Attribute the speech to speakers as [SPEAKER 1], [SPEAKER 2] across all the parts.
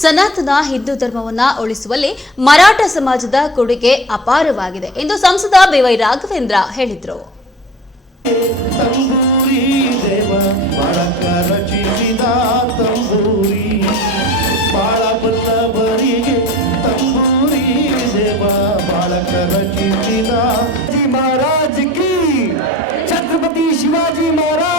[SPEAKER 1] ಸನಾತನ ಹಿಂದೂ ಧರ್ಮವನ್ನ ಉಳಿಸುವಲ್ಲಿ ಮರಾಠ ಸಮಾಜದ ಕೊಡುಗೆ ಅಪಾರವಾಗಿದೆ ಎಂದು ಸಂಸದ ಬಿವೈ ರಾಘವೇಂದ್ರ ಹೇಳಿದರು.
[SPEAKER 2] ಛತ್ರಪತಿ ಶಿವಾಜಿ ಬಳಕ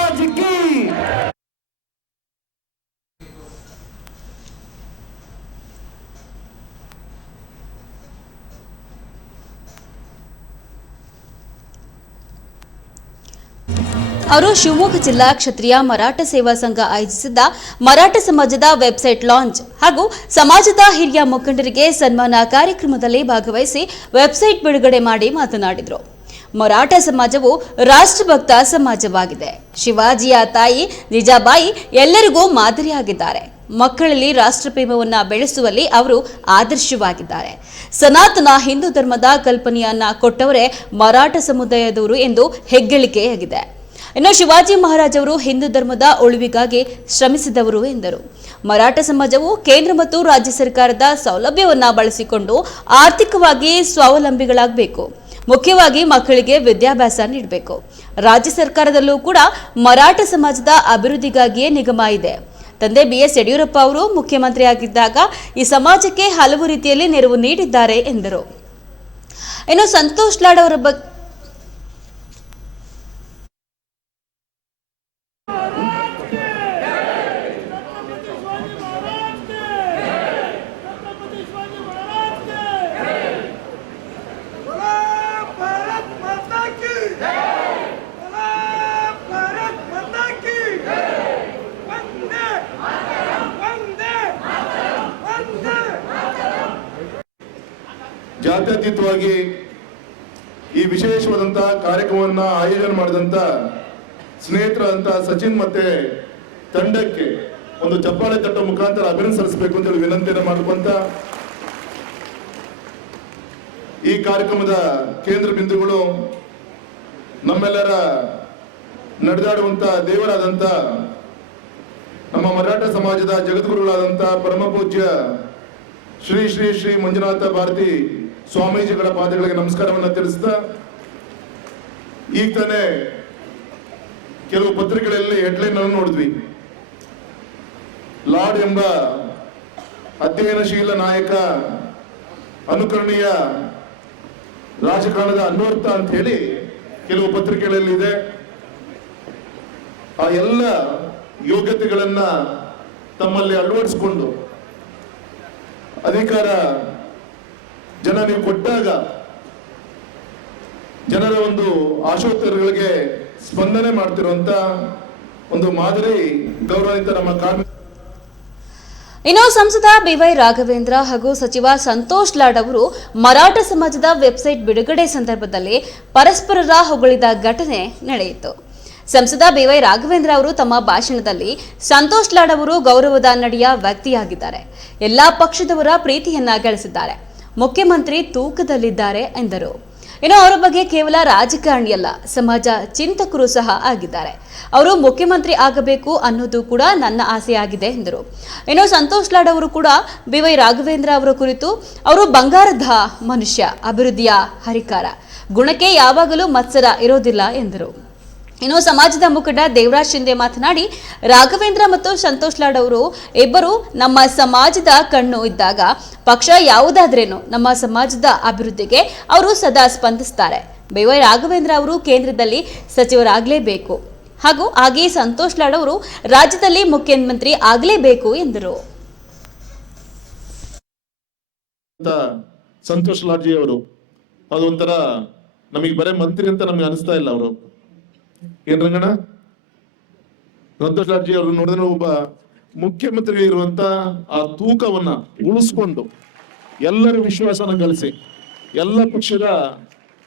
[SPEAKER 1] ಅವರು ಶಿವಮೊಗ್ಗ ಜಿಲ್ಲಾ ಕ್ಷತ್ರಿಯ ಮರಾಠ ಸೇವಾ ಸಂಘ ಆಯೋಜಿಸಿದ್ದ ಮರಾಠ ಸಮಾಜದ ವೆಬ್ಸೈಟ್ ಲಾಂಚ್ ಹಾಗೂ ಸಮಾಜದ ಹಿರಿಯ ಮುಖಂಡರಿಗೆ ಸನ್ಮಾನ ಕಾರ್ಯಕ್ರಮದಲ್ಲಿ ಭಾಗವಹಿಸಿ ವೆಬ್ಸೈಟ್ ಬಿಡುಗಡೆ ಮಾಡಿ ಮಾತನಾಡಿದರು. ಮರಾಠ ಸಮಾಜವು ರಾಷ್ಟ್ರಭಕ್ತ ಸಮಾಜವಾಗಿದೆ. ಶಿವಾಜಿಯ ತಾಯಿ ನಿಜಾಬಾಯಿ ಎಲ್ಲರಿಗೂ ಮಾದರಿಯಾಗಿದ್ದಾರೆ. ಮಕ್ಕಳಲ್ಲಿ ರಾಷ್ಟ್ರಪ್ರೇಮವನ್ನು ಬೆಳೆಸುವಲ್ಲಿ ಅವರು ಆದರ್ಶವಾಗಿದ್ದಾರೆ. ಸನಾತನ ಹಿಂದೂ ಧರ್ಮದ ಕಲ್ಪನೆಯನ್ನ ಕೊಟ್ಟವರೇ ಮರಾಠ ಸಮುದಾಯದವರು ಎಂದು ಹೆಗ್ಗಳಿಕೆಯಾಗಿದೆ. ಇನ್ನು ಶಿವಾಜಿ ಮಹಾರಾಜವರು ಹಿಂದೂ ಧರ್ಮದ ಉಳಿವಿಗಾಗಿ ಶ್ರಮಿಸಿದವರು ಎಂದರು. ಮರಾಠ ಸಮಾಜವು ಕೇಂದ್ರ ಮತ್ತು ರಾಜ್ಯ ಸರ್ಕಾರದ ಸೌಲಭ್ಯವನ್ನು ಬಳಸಿಕೊಂಡು ಆರ್ಥಿಕವಾಗಿ ಸ್ವಾವಲಂಬಿಗಳಾಗಬೇಕು. ಮುಖ್ಯವಾಗಿ ಮಕ್ಕಳಿಗೆ ವಿದ್ಯಾಭ್ಯಾಸ ನೀಡಬೇಕು. ರಾಜ್ಯ ಸರ್ಕಾರದಲ್ಲೂ ಕೂಡ ಮರಾಠ ಸಮಾಜದ ಅಭಿವೃದ್ಧಿಗಾಗಿಯೇ ನಿಗಮ ಇದೆ. ತಂದೆ ಬಿ ಎಸ್ ಯಡಿಯೂರಪ್ಪ ಅವರು ಮುಖ್ಯಮಂತ್ರಿಯಾಗಿದ್ದಾಗ ಈ ಸಮಾಜಕ್ಕೆ ಹಲವು ರೀತಿಯಲ್ಲಿ ನೆರವು ನೀಡಿದ್ದಾರೆ ಎಂದರು. ಇನ್ನು ಸಂತೋಷ್ ಲಾಡ್ ಅವರ ಬಗ್ಗೆ
[SPEAKER 3] ಜಾತ್ಯತೀತವಾಗಿ ಈ ವಿಶೇಷವಾದಂತಹ ಕಾರ್ಯಕ್ರಮವನ್ನ ಆಯೋಜನೆ ಮಾಡಿದಂತ ಸ್ನೇಹಿತರಂತ ಸಚಿನ್ ಮತ್ತೆ ತಂಡಕ್ಕೆ ಒಂದು ಚಪ್ಪಾಳೆ ತಟ್ಟೋ ಮುಖಾಂತರ ಅಭಿನಂದನೆ ಸಲ್ಲಿಸಬೇಕು ಅಂತ ಹೇಳಿ ವಿನಂತಿಯನ್ನು ಮಾಡ್ಕೊಂತ ಈ ಕಾರ್ಯಕ್ರಮದ ಕೇಂದ್ರ ಬಿಂದುಗಳು ನಮ್ಮೆಲ್ಲರ ನಡೆದಾಡುವಂತ ದೇವರಾದಂತ ನಮ್ಮ ಮರಾಠ ಸಮಾಜದ ಜಗದ್ಗುರುಗಳಾದಂತಹ ಪರಮ ಪೂಜ್ಯ ಶ್ರೀ ಶ್ರೀ ಶ್ರೀ ಮಂಜುನಾಥ ಭಾರತಿ ಸ್ವಾಮೀಜಿಗಳ ಪಾದಗಳಿಗೆ ನಮಸ್ಕಾರವನ್ನು ತಿಳಿಸ್ತಾ, ಈಗ ತಾನೇ ಕೆಲವು ಪತ್ರಿಕೆಗಳಲ್ಲಿ ಹೆಡ್ಲೈನ್ ಅನ್ನು ನೋಡಿದ್ವಿ. ಲಾರ್ಡ್ ಎಂಬ ಅಧ್ಯಯನಶೀಲ ನಾಯಕ, ಅನುಕರಣೀಯ ರಾಜಕಾರಣದ ಅನ್ವರ್ಥ ಅಂತ ಹೇಳಿ ಕೆಲವು ಪತ್ರಿಕೆಗಳಲ್ಲಿ ಇದೆ. ಆ ಎಲ್ಲ ಯೋಗ್ಯತೆಗಳನ್ನ ತಮ್ಮಲ್ಲಿ ಅಳವಡಿಸಿಕೊಂಡು ಅಧಿಕಾರ ಜನ ನೀವು ಕೊಟ್ಟಾಗ ಜನರ ಒಂದು ಆಶೋತ್ತರಗಳಿಗೆ ಸ್ಪಂದನೆ ಮಾಡ್ತಿರುವಂತ ಒಂದು ಮಾದರಿ ಗೌರವಿತ ನಮ್ಮ ಕಾರ್ಮಿಕ
[SPEAKER 1] ಇನ್ನು ಸಂಸದ ಬಿವೈ ರಾಘವೇಂದ್ರ ಹಾಗೂ ಸಚಿವ ಸಂತೋಷ್ ಲಾಡ್ ಅವರು ಮರಾಠ ಸಮಾಜದ ವೆಬ್ಸೈಟ್ ಬಿಡುಗಡೆ ಸಂದರ್ಭದಲ್ಲಿ ಪರಸ್ಪರರ ಹೊಗಳಿದ ಘಟನೆ ನಡೆಯಿತು. ಸಂಸದ ಬಿವೈ ರಾಘವೇಂದ್ರ ಅವರು ತಮ್ಮ ಭಾಷಣದಲ್ಲಿ ಸಂತೋಷ್ ಲಾಡ್ ಅವರು ಗೌರವದ ನಡೆಯ ವ್ಯಕ್ತಿಯಾಗಿದ್ದಾರೆ. ಎಲ್ಲಾ ಪಕ್ಷದವರ ಪ್ರೀತಿಯನ್ನ ಗಳಿಸಿದ್ದಾರೆ. ಮುಖ್ಯಮಂತ್ರಿ ತೂಕದಲ್ಲಿದ್ದಾರೆ ಎಂದರು. ಇನ್ನು ಅವರ ಬಗ್ಗೆ ಕೇವಲ ರಾಜಕಾರಣಿಯಲ್ಲ ಸಮಾಜ ಚಿಂತಕರು ಸಹ ಆಗಿದ್ದಾರೆ. ಅವರು ಮುಖ್ಯಮಂತ್ರಿ ಆಗಬೇಕು ಅನ್ನೋದು ಕೂಡ ನನ್ನ ಆಸೆಯಾಗಿದೆ ಎಂದರು. ಇನ್ನು ಸಂತೋಷ್ ಲಾಡ್ ಅವರು ಕೂಡ ಬಿ ವೈ ರಾಘವೇಂದ್ರ ಅವರ ಕುರಿತು ಅವರು ಬಂಗಾರದ ಮನುಷ್ಯ, ಅಭಿವೃದ್ಧಿಯ ಹರಿಕಾರ. ಗುಣಕ್ಕೆ ಯಾವಾಗಲೂ ಮತ್ಸರ ಇರೋದಿಲ್ಲ ಎಂದರು. ಇನ್ನು ಸಮಾಜದ ಮುಖಂಡ ದೇವರಾಜ್ ಶಿಂದೆ ಮಾತನಾಡಿ, ರಾಘವೇಂದ್ರ ಮತ್ತು ಸಂತೋಷ್ ಲಾಡ್ ಅವರು ಇಬ್ಬರು ನಮ್ಮ ಸಮಾಜದ ಕಣ್ಣು ಇದ್ದಾಗ ಪಕ್ಷ ಯಾವುದಾದ್ರೇನು ನಮ್ಮ ಸಮಾಜದ ಅಭಿವೃದ್ಧಿಗೆ ಅವರು ಸದಾ ಸ್ಪಂದಿಸ್ತಾರೆ. ಬೇವೈ ರಾಘವೇಂದ್ರ ಅವರು ಕೇಂದ್ರದಲ್ಲಿ ಸಚಿವರಾಗಲೇಬೇಕು. ಹಾಗೂ ಹಾಗೆಯೇ ಸಂತೋಷ್ ಲಾಡ್ ಅವರು ರಾಜ್ಯದಲ್ಲಿ ಮುಖ್ಯಮಂತ್ರಿ ಆಗಲೇಬೇಕು ಎಂದರು.
[SPEAKER 3] ಸಂತೋಷ್ ಲಾಡ್ಜಿ ಅವರು ಅದೊಂಥರ ನಮಗೆ ಬರೇ ಮಂತ್ರಿ ಅಂತ ನಮ್ಗೆ ಅನಿಸ್ತಾ ಇಲ್ಲ ಅವರು. ಏನ್ ರಂಗಣ್ಣ? ಸಂತೋಷ್ ಅವರು ನೋಡಿದ್ರೆ ಒಬ್ಬ ಮುಖ್ಯಮಂತ್ರಿ ಇರುವಂತ ಆ ತೂಕವನ್ನ ಉಳಿಸ್ಕೊಂಡು ಎಲ್ಲರ ವಿಶ್ವಾಸನ ಗಳಿಸಿ ಎಲ್ಲ ಪಕ್ಷದ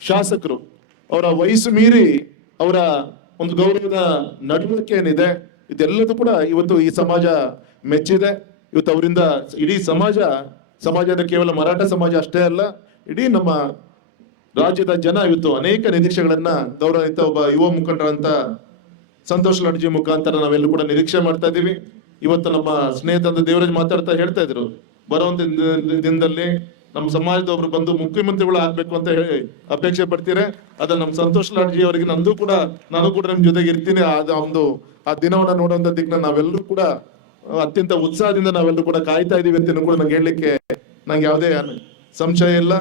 [SPEAKER 3] ಶಾಸಕರು, ಅವರ ವಯಸ್ಸು ಮೀರಿ ಅವರ ಒಂದು ಗೌರವದ ನಡವಳಿಕೆ ಏನಿದೆ, ಇದೆಲ್ಲದೂ ಕೂಡ ಇವತ್ತು ಈ ಸಮಾಜ ಮೆಚ್ಚಿದೆ. ಇವತ್ತು ಅವರಿಂದ ಇಡೀ ಸಮಾಜ ಸಮಾಜದ ಕೇವಲ ಮರಾಠ ಸಮಾಜ ಅಷ್ಟೇ ಅಲ್ಲ, ಇಡೀ ನಮ್ಮ ರಾಜ್ಯದ ಜನ ಇವತ್ತು ಅನೇಕ ನಿರೀಕ್ಷೆಗಳನ್ನ ಗೌರವಿತ ಒಬ್ಬ ಯುವ ಮುಖಂಡರಂತ ಸಂತೋಷ್ ಲಾಡ್ಜಿ ಮುಖಾಂತರ ನಾವೆಲ್ಲರೂ ಕೂಡ ನಿರೀಕ್ಷೆ ಮಾಡ್ತಾ ಇದೀವಿ ಇವತ್ತು ನಮ್ಮ ಸ್ನೇಹಿತರಾದ ದೇವರಾಜ್ ಮಾತಾಡ್ತಾ ಹೇಳ್ತಾ ಇದ್ರು. ಬರುವಂತ ದಿನ- ದಿನದಲ್ಲಿ ನಮ್ಮ ಸಮಾಜದೊಬ್ರು ಬಂದು ಮುಖ್ಯಮಂತ್ರಿಗಳು ಆಗ್ಬೇಕು ಅಂತ ಹೇಳಿ ಅಪೇಕ್ಷೆ ಪಡ್ತೀರಿ. ಅದ್ರಲ್ಲಿ ನಮ್ಮ ಸಂತೋಷ್ ಲಾಡ್ಜಿ ಅವರಿಗೆ ನಂದು ಕೂಡ, ನಾನು ಕೂಡ ನಿಮ್ ಜೊತೆಗೆ ಇರ್ತೀನಿ. ಅದ ಒಂದು, ಆ ದಿನವನ್ನ ನೋಡುವಂತ ದಿಗ್ನ ನಾವೆಲ್ಲರೂ ಕೂಡ, ಅತ್ಯಂತ ಉತ್ಸಾಹದಿಂದ ನಾವೆಲ್ಲರೂ ಕೂಡ ಕಾಯ್ತಾ ಇದೀವಿ ಅಂತ ಕೂಡ ನಂಗೆ ಹೇಳಲಿಕ್ಕೆ ನಂಗೆ ಯಾವುದೇ ಸಂಶಯ ಇಲ್ಲ.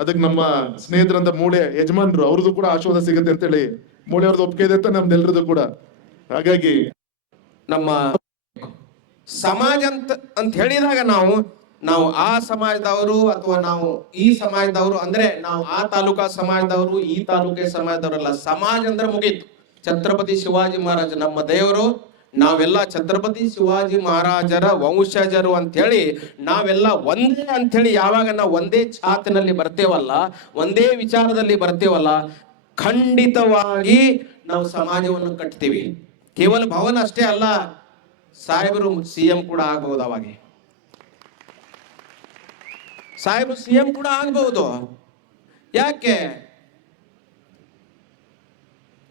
[SPEAKER 3] ಅದಕ್ಕೆ ನಮ್ಮ ಸ್ನೇಹಿತರಂತ ಮೂಳೆ ಯಜಮಾನ್ರು, ಅವ್ರದ್ದು ಕೂಡ ಆಶೀರ್ವಾದ ಸಿಗುತ್ತೆ ಅಂತ ಹೇಳಿ ಮೂಳೆ ಅವ್ರದ್ದು ಒಪ್ಪಿಗೆ ಇದೆ ಅಂತ ಕೂಡ. ಹಾಗಾಗಿ
[SPEAKER 4] ನಮ್ಮ ಸಮಾಜ ಅಂತ ಅಂತ ಹೇಳಿದಾಗ ನಾವು ನಾವು ಆ ಸಮಾಜದವರು ಅಥವಾ ನಾವು ಈ ಸಮಾಜದವರು, ಅಂದ್ರೆ ನಾವು ಆ ತಾಲೂಕಾ ಸಮಾಜದವರು, ಈ ತಾಲೂಕಿನ ಸಮಾಜದವರಲ್ಲ, ಸಮಾಜ ಅಂದ್ರೆ ಮುಗೀತು. ಛತ್ರಪತಿ ಶಿವಾಜಿ ಮಹಾರಾಜ ನಮ್ಮ ದೇವರು ನಾವೆಲ್ಲ ಛತ್ರಪತಿ ಶಿವಾಜಿ ಮಹಾರಾಜರ ವಂಶಜರು ಅಂತ ಹೇಳಿ ನಾವೆಲ್ಲ ಒಂದೇ ಅಂತ ಹೇಳಿ ಯಾವಾಗ ನಾವು ಒಂದೇ ಛಾತಿನಲ್ಲಿ ಬರ್ತೇವಲ್ಲ, ಒಂದೇ ವಿಚಾರದಲ್ಲಿ ಬರ್ತೇವಲ್ಲ, ಖಂಡಿತವಾಗಿ ನಾವು ಸಮಾಜವನ್ನು ಕಟ್ತೀವಿ. ಕೇವಲ ಭವನ ಅಷ್ಟೇ ಅಲ್ಲ, ಸಾಹೇಬರು ಸಿ ಎಂ ಕೂಡ ಆಗಬಹುದು ಅವಾಗೆ. ಸಾಹೇಬರು ಸಿ ಎಂ ಕೂಡ ಆಗಬಹುದು ಯಾಕೆ?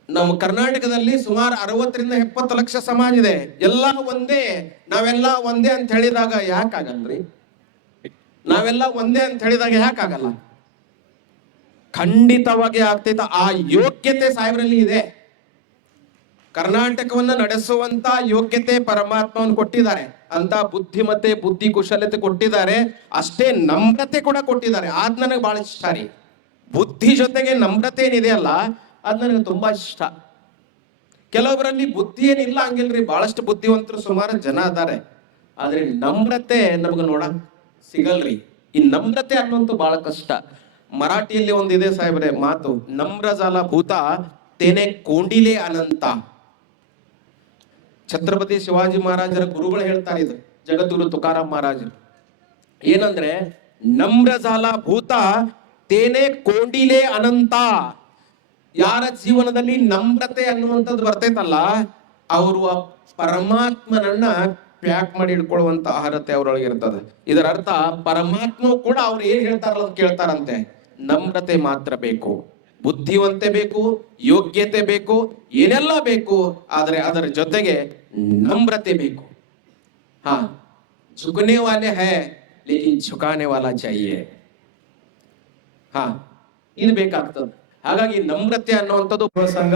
[SPEAKER 4] ನಮ್ಮ ಕರ್ನಾಟಕದಲ್ಲಿ ಸುಮಾರು ಅರವತ್ತರಿಂದ ಎಪ್ಪತ್ತು ಲಕ್ಷ ಸಮಾಜ ಇದೆ. ಎಲ್ಲ ಒಂದೇ, ನಾವೆಲ್ಲ ಒಂದೇ ಅಂತ ಹೇಳಿದಾಗ ಯಾಕಾಗಲ್ರಿ? ನಾವೆಲ್ಲ ಒಂದೇ ಅಂತ ಹೇಳಿದಾಗ ಯಾಕಾಗಲ್ಲ? ಖಂಡಿತವಾಗಿ ಆಗ್ತೈತ. ಆ ಯೋಗ್ಯತೆ ಸಾಹೇಬರಲ್ಲಿ ಇದೆ. ಕರ್ನಾಟಕವನ್ನ ನಡೆಸುವಂತ ಯೋಗ್ಯತೆ ಪರಮಾತ್ಮವನ್ನು ಕೊಟ್ಟಿದ್ದಾರೆ. ಅಂತ ಬುದ್ಧಿಮತ್ತೆ ಬುದ್ಧಿ ಕುಶಲತೆ ಕೊಟ್ಟಿದ್ದಾರೆ. ಅಷ್ಟೇ ನಮ್ರತೆ ಕೂಡ ಕೊಟ್ಟಿದ್ದಾರೆ. ಆದ್ ನನಗೆ ಬಹಳ ಇಷ್ಟ ಬುದ್ಧಿ ಜೊತೆಗೆ ನಮ್ರತೆ ಏನಿದೆಯಲ್ಲ ಅದ್ ನನಗೆ ತುಂಬಾ ಇಷ್ಟ. ಕೆಲವೊಬ್ಬರಲ್ಲಿ ಬುದ್ಧಿ ಏನಿಲ್ಲ, ಹಂಗಿಲ್ರಿ. ಬಹಳಷ್ಟು ಬುದ್ಧಿವಂತರು ಸುಮಾರು ಜನ ಅದಾರೆ. ಆದ್ರೆ ನಮ್ರತೆ ನಮಗೆ ನೋಡಕ್ ಸಿಗಲ್ರಿ. ಈ ನಮ್ರತೆ ಅಂತೂ ಬಹಳ ಕಷ್ಟ. ಮರಾಠಿಯಲ್ಲಿ ಒಂದಿದೆ ಸಾಹೇಬ್ರೆ ಮಾತು, ನಮ್ರ ಜಾಲ ಭೂತ, ತೇನೆ ಕೋಂಡಿಲೆ ಅನಂತ. ಛತ್ರಪತಿ ಶಿವಾಜಿ ಮಹಾರಾಜರ ಗುರುಗಳು ಹೇಳ್ತಾರೆ ಇದು, ಜಗದ್ಗುರು ತುಕಾರಾಮ್ ಮಹಾರಾಜರು. ಏನಂದ್ರೆ, ನಮ್ರ ಜಾಲ ಭೂತ, ತೇನೆ ಕೋಂಡಿಲೆ ಅನಂತ. ಯಾರ ಜೀವನದಲ್ಲಿ ನಮ್ರತೆ ಅನ್ನುವಂಥದ್ದು ಬರ್ತೈತಲ್ಲ ಅವರು ಆ ಪರಮಾತ್ಮನನ್ನ ಪ್ಯಾಕ್ ಮಾಡಿ ಇಟ್ಕೊಳ್ಳುವಂತ ಅರ್ಹತೆ ಅವರೊಳಗೆ ಇರ್ತದೆ ಇದರ ಅರ್ಥ ಪರಮಾತ್ಮ ಕೂಡ ಅವ್ರು ಏನ್ ಹೇಳ್ತಾರಲ್ಲ ಅದು ಕೇಳ್ತಾರಂತೆ ನಮ್ರತೆ ಮಾತ್ರ ಬೇಕು ಬುದ್ಧಿವಂತೆ ಬೇಕು ಯೋಗ್ಯತೆ ಬೇಕು ಏನೆಲ್ಲ ಬೇಕು ಆದ್ರೆ ಅದರ ಜೊತೆಗೆ ನಮ್ರತೆ ಬೇಕು ಹಾ झुकने वाले है लेकिन झुकाने वाला चाहिए ಹಾ ಇದು ಬೇಕಾಗ್ತದೆ ಹಾಗಾಗಿ ನಮ್ರತೆ ಅನ್ನುವಂಥದ್ದು
[SPEAKER 5] ಪ್ರಸಂಗ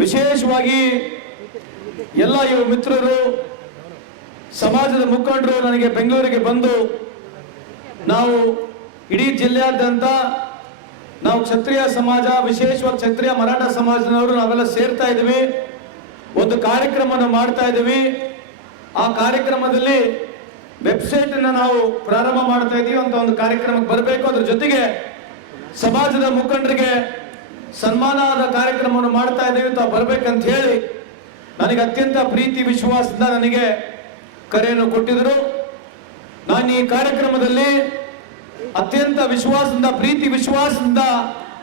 [SPEAKER 5] ವಿಶೇಷವಾಗಿ ಎಲ್ಲ ಯುವ ಮಿತ್ರರು, ಸಮಾಜದ ಮುಖಂಡರು ನನಗೆ ಬೆಂಗಳೂರಿಗೆ ಬಂದು ನಾವು ಇಡೀ ಜಿಲ್ಲೆಯಾದ್ಯಂತ ನಾವು ಕ್ಷತ್ರಿಯ ಸಮಾಜ, ವಿಶೇಷವಾಗಿ ಕ್ಷತ್ರಿಯ ಮರಾಠ ಸಮಾಜದವರು ನಾವೆಲ್ಲ ಸೇರ್ತಾ ಇದ್ದೀವಿ. ಒಂದು ಕಾರ್ಯಕ್ರಮವನ್ನು ಮಾಡ್ತಾ ಇದ್ದೀವಿ. ಆ ಕಾರ್ಯಕ್ರಮದಲ್ಲಿ ವೆಬ್ಸೈಟ್ ಅನ್ನ ನಾವು ಪ್ರಾರಂಭ ಮಾಡ್ತಾ ಇದೀವಿ ಅಂತ ಒಂದು ಕಾರ್ಯಕ್ರಮಕ್ಕೆ ಬರಬೇಕು. ಅದ್ರ ಜೊತೆಗೆ ಸಮಾಜದ ಮುಖಂಡರಿಗೆ ಸನ್ಮಾನದ ಕಾರ್ಯಕ್ರಮವನ್ನು ಮಾಡ್ತಾ ಇದ್ದೀವಿ ತಾವು ಬರ್ಬೇಕಂತ ಹೇಳಿ ನನಗೆ ಅತ್ಯಂತ ಪ್ರೀತಿ, ವಿಶ್ವಾಸದಿಂದ ನನಗೆ ಕರೆಯನ್ನು ಕೊಟ್ಟಿದ್ರು. ನಾನು ಈ ಕಾರ್ಯಕ್ರಮದಲ್ಲಿ ಅತ್ಯಂತ ವಿಶ್ವಾಸದಿಂದ, ಪ್ರೀತಿ ವಿಶ್ವಾಸದಿಂದ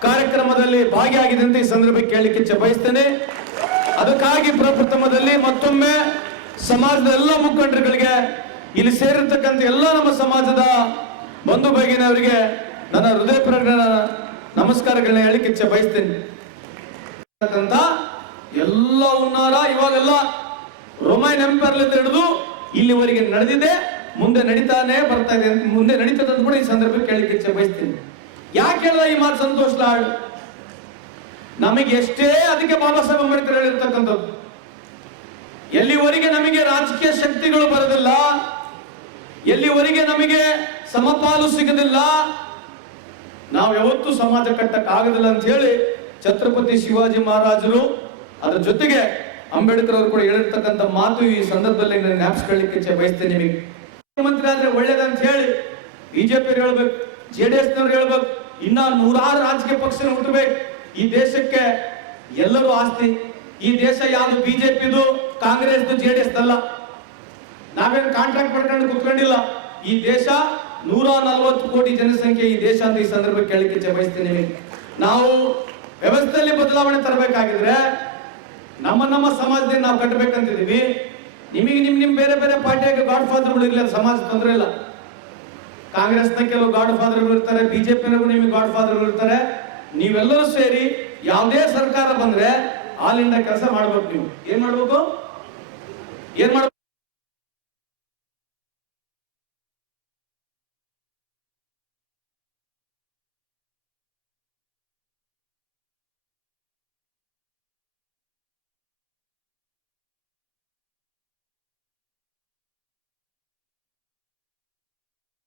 [SPEAKER 5] ಕಾರ್ಯಕ್ರಮದಲ್ಲಿ ಭಾಗಿಯಾಗಿದೆ ಅಂತ ಈ ಸಂದರ್ಭಕ್ಕೆ ಕೇಳಲಿಕ್ಕೆ ಬಯಸ್ತೇನೆ. ಅದಕ್ಕಾಗಿ ಪ್ರಪ್ರಥಮದಲ್ಲಿ ಮತ್ತೊಮ್ಮೆ ಸಮಾಜದ ಎಲ್ಲ ಮುಖಂಡರುಗಳಿಗೆ ಇಲ್ಲಿ ಸೇರಿರ್ತಕ್ಕಂಥ ಎಲ್ಲ ನಮ್ಮ ಸಮಾಜದ ಬಂಧು ಬಗೆನವರಿಗೆ ನನ್ನ ಹೃದಯಪೂರ್ವಕ ನಮಸ್ಕಾರಗಳನ್ನ ಹೇಳಿ ಇಚ್ಛೆ ಬಯಸ್ತೇನೆ. ಎಲ್ಲ ಉನ್ನಾರ ಇವಾಗೆಲ್ಲ ರೋಮೈನ್ ಎಂಪೈರ್ಲಿಂದ ಹಿಡಿದು ಇಲ್ಲಿವರೆಗೆ ನಡೆದಿದೆ, ಮುಂದೆ ನಡೀತಾನೆ ಬರ್ತಾ ಇದೆ ಮುಂದೆ ನಡೀತದೆ ಅಂತ ಕೂಡ ಈ ಸಂದರ್ಭಕ್ಕೆ ಹೇಳಿ ಇಚ್ಛೆ ಬಯಸ್ತೀನಿ. ಯಾಕೆ ಹೇಳಿದ ಈ ಮಾತು ಸಂತೋಷ ಲಾಡ್? ನಮಗೆ ಎಷ್ಟೇ ಅದಕ್ಕೆ ಬಾಬಾ ಸಾಹೇಬ್ ಅಂಬೇಡ್ಕರ್ ಹೇಳಿರ್ತಕ್ಕಂಥದ್ದು, ಎಲ್ಲಿವರೆಗೆ ನಮಗೆ ರಾಜಕೀಯ ಶಕ್ತಿಗಳು ಬರೋದಿಲ್ಲ ಎಲ್ಲಿವರೆಗೆ ನಮಗೆ ಸಮಪಾಲು ಸಿಗದಿಲ್ಲ? ನಾವು ಯಾವತ್ತೂ ಸಮಾಜ ಕಟ್ಟಕ್ಕೆ ಆಗೋದಿಲ್ಲ ಅಂತ ಹೇಳಿ ಛತ್ರಪತಿ ಶಿವಾಜಿ ಮಹಾರಾಜರು ಅದರ ಜೊತೆಗೆ ಅಂಬೇಡ್ಕರ್ ಅವರು ಕೂಡ ಹೇಳಿರ್ತಕ್ಕಂಥ ಮಾತು ಈ ಸಂದರ್ಭದಲ್ಲಿ ನಾನು ಬಯಸ್ತೇನೆ ನಿಮಗೆ. ಮುಖ್ಯಮಂತ್ರಿ ಆದ್ರೆ ಒಳ್ಳೇದಂತ ಹೇಳಿ ಬಿಜೆಪಿ ಹೇಳ್ಬೇಕು ಜೆ ಡಿ ಎಸ್ನವ್ರು ಹೇಳ್ಬೇಕು, ಇನ್ನ ನೂರಾರು ರಾಜಕೀಯ ಪಕ್ಷ ಹುಟ್ಟಬೇಕು. ಈ ದೇಶಕ್ಕೆ ಎಲ್ಲರೂ ಆಸ್ತಿ. ಈ ದೇಶ ಯಾವುದು ಬಿಜೆಪಿದು ಕಾಂಗ್ರೆಸ್ದು ಜೆ ಡಿ ಎಸ್ ಅಲ್ಲ ನಾವೇನು ಕಾಂಟ್ರಾಕ್ಟ್ ಪಡ್ಕೊಂಡು ಕುತ್ಕೊಂಡಿಲ್ಲ. ಈ ದೇಶ ನೂರ ನಲ್ವತ್ತು ಕೋಟಿ ಜನಸಂಖ್ಯೆ ಈ ದೇಶ ಅಂತ ಈ ಸಂದರ್ಭಕ್ಕೆ ಕೇಳಲಿಕ್ಕೆ ಬಯಸ್ತೀನಿ ನಾವು ವ್ಯವಸ್ಥೆಯಲ್ಲಿ ಬದಲಾವಣೆ ತರಬೇಕಾಗಿದ್ರೆ ನಮ್ಮ ನಮ್ಮ ಸಮಾಜದಿಂದ ನಾವು ಕಟ್ಟಬೇಕಂತಿದ್ದೀವಿ. ನಿಮಗೆ ನಿಮ್ ನಿಮ್ ಬೇರೆ ಬೇರೆ ಪಾರ್ಟಿಯಾಗಿ ಗಾಡ್ ಫಾದರ್ಗಳು ಅದು ಸಮಾಜ ತೊಂದರೆ ಇಲ್ಲ. ಕಾಂಗ್ರೆಸ್ನ ಕೆಲವು ಗಾಡ್ ಫಾದರ್ಗಳು ಇರ್ತಾರೆ, ಬಿಜೆಪಿನವರು ನಿಮಗೆ ಗಾಡ್ ಫಾದರ್ಗಳು ಇರ್ತಾರೆ. ನೀವೆಲ್ಲರೂ ಸೇರಿ ಯಾವುದೇ ಸರ್ಕಾರ ಬಂದ್ರೆ ಅಲ್ಲಿಂದ ಕೆಲಸ ಮಾಡ್ಬೇಕು ನೀವು. ಏನ್ ಮಾಡ್ಬೇಕು? ಏನ್ ಮಾಡ್ಬೇಕು?